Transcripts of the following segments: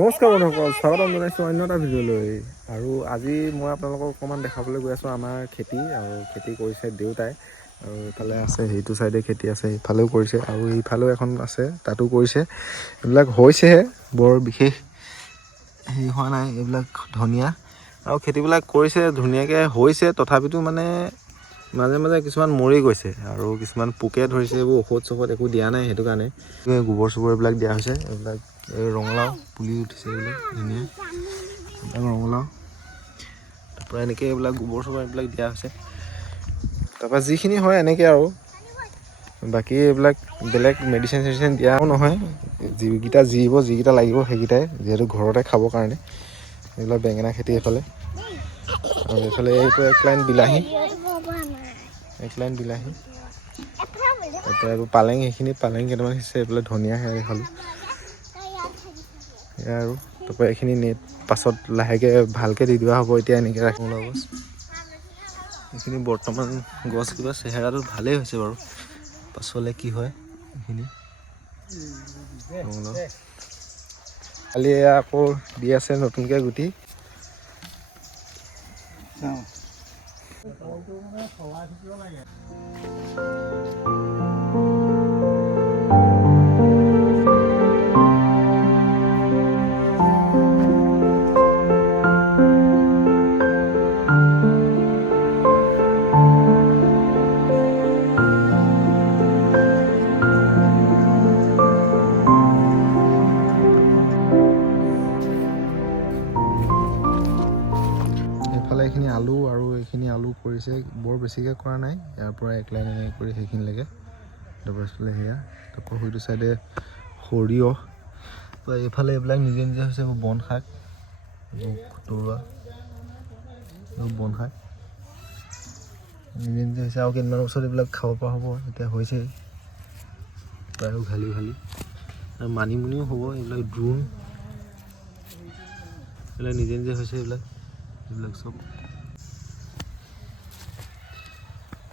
নমস্কাৰ বন্ধুসকল, স্বাগতম জনাইছোঁ অন্য এটা ভিডিঅ'লৈ। আৰু আজি মই আপোনালোকক অকণমান দেখাবলৈ গৈ আছোঁ আমাৰ খেতি। আৰু খেতি কৰিছে দেউতাই, আৰু ইফালে আছে সেইটো চাইডে খেতি আছে, ইফালেও কৰিছে আৰু ইফালেও এখন আছে তাতো কৰিছে। এইবিলাক হৈছেহে, বৰ বিশেষ হেৰি হোৱা নাই। এইবিলাক ধনিয়া আৰু খেতিবিলাক কৰিছে ধুনীয়াকৈ হৈছে, তথাপিতো মানে মাজে মাজে কিছুমান মৰি গৈছে আৰু কিছুমান পোকে ধৰিছে। এইবোৰ ঔষধ একো দিয়া নাই, সেইটো কাৰণে গোবৰ চোবৰ এইবিলাক দিয়া হৈছে। এইবিলাক এই ৰঙালাও পুলি উঠিছে, এইবিলাক ধুনীয়া ৰঙালাও। তাৰপৰা এনেকৈ এইবিলাক গোবৰ চোবৰ এইবিলাক দিয়া হৈছে। তাৰপৰা যিখিনি হয় এনেকৈ আৰু বাকী এইবিলাক বেলেগ মেডিচিন চেডিচিন দিয়াও নহয়। যিকেইটা লাগিব সেইকেইটাই, যিহেতু ঘৰতে খাবৰ কাৰণে। এইবিলাক বেঙেনা খেতি এইফালে, আৰু এইফালে এইটো এক লাইন বিলাহী, তাৰপৰা এইবোৰ পালেং, সেইখিনি পালেং কেইটামান সিঁচে, এইফালে ধনিয়া সেয়া খালোঁ সেয়া। আৰু তাৰপৰা এইখিনি পাছত লাহেকৈ ভালকৈ দি দিয়া হ'ব। এতিয়া এনেকৈ ৰাখি গছ এইখিনি বৰ্তমান গছ কিবা চেহেৰাটো ভালেই হৈছে বাৰু, পাছলৈ কি হয় এইখিনি। কালি আকৌ দি আছে নতুনকৈ গুটি। এইফালে এইখিনি আলু, আৰু এইখিনি আলু কৰিছে, বৰ বেছিকৈ কৰা নাই। ইয়াৰ পৰা এক লাইন এনেকৈ কৰি সেইখিনিলৈকে, তাৰপৰা সেয়া। তাৰপৰা সেইটো চাইডে সৰিয়হ, তাৰপৰা এইফালে এইবিলাক নিজে নিজে হৈছে। এইবোৰ বন শাক, এইবোৰ খুতৰুৱা, এইবোৰ বন শাক নিজে নিজে হৈছে। আৰু কেইদিনমানৰ পিছত এইবিলাক খাব পৰা হ'ব। এতিয়া হৈছেই প্ৰায় ঘালি আৰু মানিমুনিও হ'ব। এইবিলাক দ্ৰোণ, এইবিলাক নিজে নিজে হৈছে। এইবিলাক চব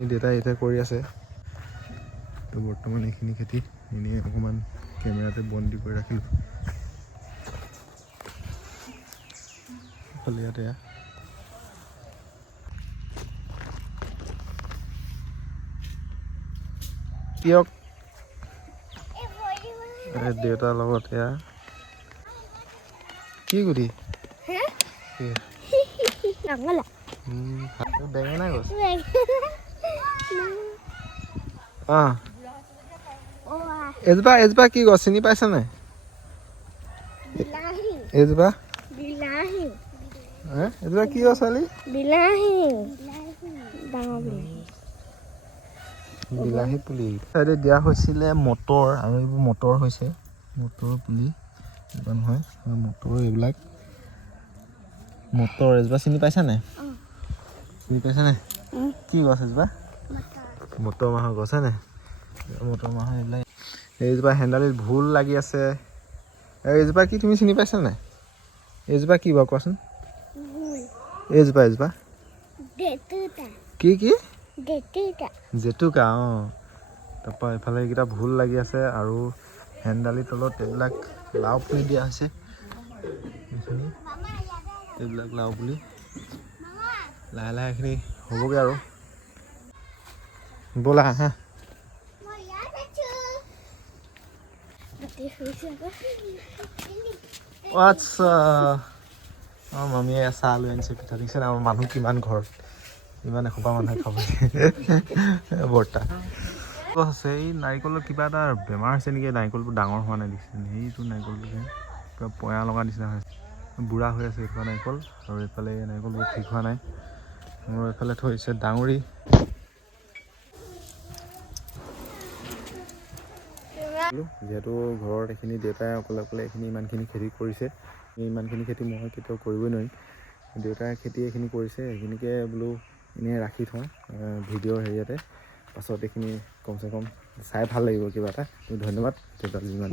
দেউতাই এতিয়া কৰি আছে। তো বৰ্তমান এইখিনি খেতি এনেই অকণমান কেমেৰাতে বন্দী কৰি ৰাখিলোঁ। ইফালে ইয়াতে দিয়ক দেউতাৰ লগত এয়া কি গুটি বেঙেনা গছ। অঁ, এজোপা কি গছ চিনি পাইছা নাই? এজোপা এজোপা কি গছ ছোৱালী? বিলাহী পুলি চাইডে দিয়া হৈছিলে মটৰ, আৰু এইবোৰ মটৰ হৈছে, মটৰৰ পুলি নহয় মটৰ। এইবিলাক মটৰ এজোপা চিনি পাইছা নাই? চিনি পাইছা নাই? কি গছ এজোপা? মটৰ মাহৰ গছ হয় নাই? মটৰ মাহৰ এইবিলাক। এইজোপা হেন্দালিত ভোল লাগি আছে। এইজোপা কি তুমি চিনি পাইছা নাই? এইজোপা কি বাৰু কোৱাচোন? এইজোপা কি জেতুকা। অঁ, তাৰপৰা এইফালে এইকেইটা ভোল লাগি আছে, আৰু হেন্দালিৰ তলত এইবিলাক লাও পুলি দিয়া হৈছে। এইবিলাক লাও পুলি লাহে লাহে এইখিনি হ'বগৈ আৰু। ব'লা হা। আচ্ছা, অঁ মামীয়ে চাহ লৈ আনিছে, পিঠা দিছে। আমাৰ মানুহ কিমান ঘৰত, ইমান এসোপা মানুহে খাবলৈ। বৰ্তা গছ আছে। এই নাৰিকলৰ কিবা এটা বেমাৰ হৈছে নেকি? নাৰিকলবোৰ ডাঙৰ হোৱা নাই দেখিছে। সেইটো নাৰিকলটো কিবা পয়া লগা নিচিনা হৈছে, বুঢ়া হৈ আছে এইফালে নাৰিকল। আৰু এইফালে নাৰিকলবোৰ ঠিক হোৱা নাই। মোৰ এইফালে থৈছে ডাঙৰি। যিহেতু ঘৰত এইখিনি দেউতাই অকলে এইখিনি ইমানখিনি খেতি কৰিছে, ইমানখিনি খেতি মই কেতিয়াও কৰিবই নোৱাৰিম। দেউতাই খেতি এইখিনি কৰিছে, সেইখিনিকে বোলো এনেই ৰাখি থওঁ ভিডিঅ'ৰ হেৰিয়াতে। পাছত এইখিনি কমচে কম চাই ভাল লাগিব কিবা এটা। ধন্যবাদ দেউতাক যিমান